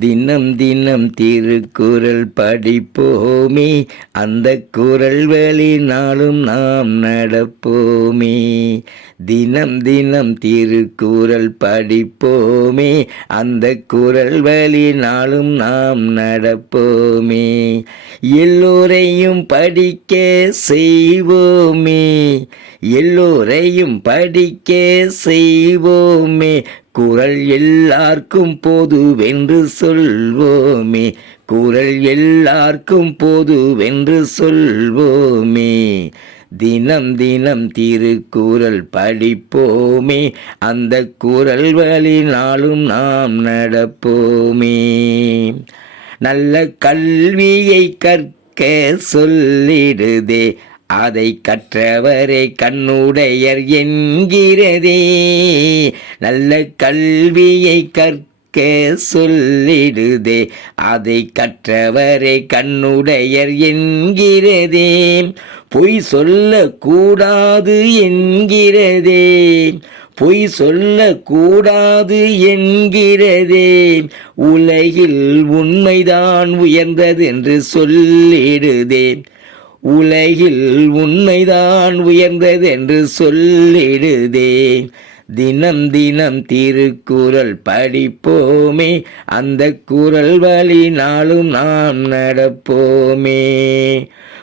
தினம் தினம் திருக்குறள் படிப்போமே. அந்த குரல் வழி நாளும் நாம் நடப்போமே. தினம் தினம் திருக்குறள் படிப்போமே. அந்த குரல் வழி நாளும் நாம் நடப்போமே. எல்லோரையும் படிக்க செய்வோமே. எல்லோரையும் படிக்க செய்வோமே. குரல் எல்லார்க்கும் பொதுவென்று சொல்வோமே. குரல் எல்லார்க்கும் பொதுவென்று சொல்வோமே. தினம் தினம் திருக்குறள் படிப்போமே. அந்த குரல் வழி நாளும் நாம் நடப்போமே. நல்ல கல்வியை கற்க சொல்லிடுதே. அதை கற்றவரை கண்ணுடையர் என்கிறதே. நல்ல கல்வியை கற்க சொல்லிடுதே. அதை கற்றவரை கண்ணுடையர் என்கிறதே. பொய் சொல்லக்கூடாது என்கிறதே. பொய் சொல்லக்கூடாது என்கிறதே. உலகில் உண்மைதான் உயர்ந்தது என்று சொல்லிடுதே. உலகில் உண்மைதான் உயர்ந்தது என்று சொல்லிடுதே. தினம் தினம் திருக்குறள் படிப்போமே அந்த குரல் வழி நாளும் நாம் நடப்போமே.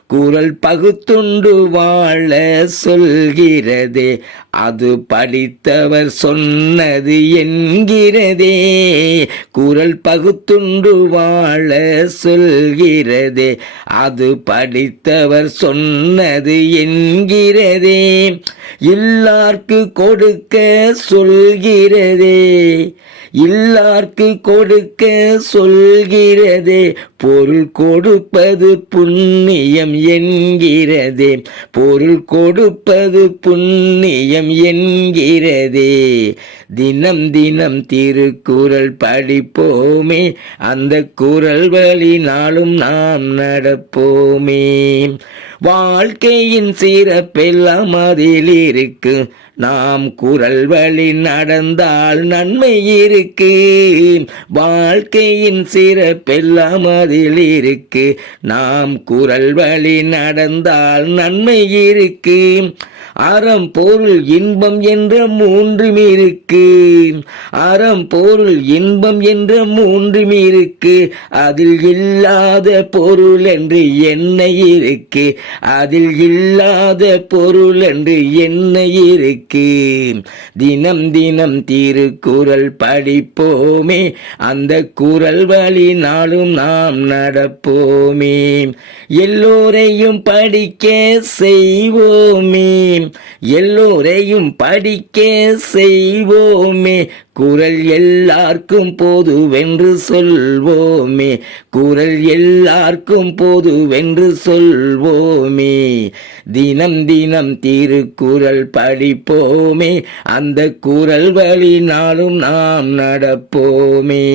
குரல் பகுத்துண்டு வாழ சொல்கிறதே. அது படித்தவர் சொன்னது என்கிறதே. குரல் பகுத்துண்டு வாழ சொல்கிறதே. அது படித்தவர் சொன்னது என்கிறதே. இல்லார்க்கு கொடுக்க சொல்கிறதே இல்லார்க்கு கொடுக்க சொல்கிறதே பொருள் கொடுப்பது புண்ணியம் என்கிறதே பொருள் கொடுப்பது புண்ணியம் என்கிறதே. தினம் தினம் திருக்குறள் படிப்போமே அந்த குரல் வழி நாளும் நாம் நடப்போமே. வாழ்க்கையின் சிறப்பெல்லாம் அதிலே இருக்கு. நாம் குரல் வழி நடந்தால் நன்மை இருக்கு. வாழ்க்கையின் சிறப்பெல்லாம் அதில் இருக்கு. நாம் குரல் வழி நடந்தால் நன்மை இருக்கு. அறம் பொருள் இன்பம் என்ற மூன்றும் இருக்கு. அறம் பொருள் இன்பம் என்ற மூன்றும் இருக்கு. அதில் இல்லாத பொருள் என்று என்ன இருக்கு? அதில் இல்லாத பொருள் என்று என்ன இருக்கு? தினம் தினம் திருக்குறள் படிப்போமே. அந்த குரல் வழி நாளும் நாம் நடப்போமே. எல்லோரையும் படிக்க செய்வோமே. எல்லோரையும் படிக்க செய்வோமே. குரல் எல்லாருக்கும் பொதுவென்று சொல்வோமே. குரல் எல்லாருக்கும் பொதுவென்று சொல்வோமே. தினம் தினம் திருக்குறள் படிப்போமே. அந்த குரல் வழி நாளும் நாம் நடப்போமே.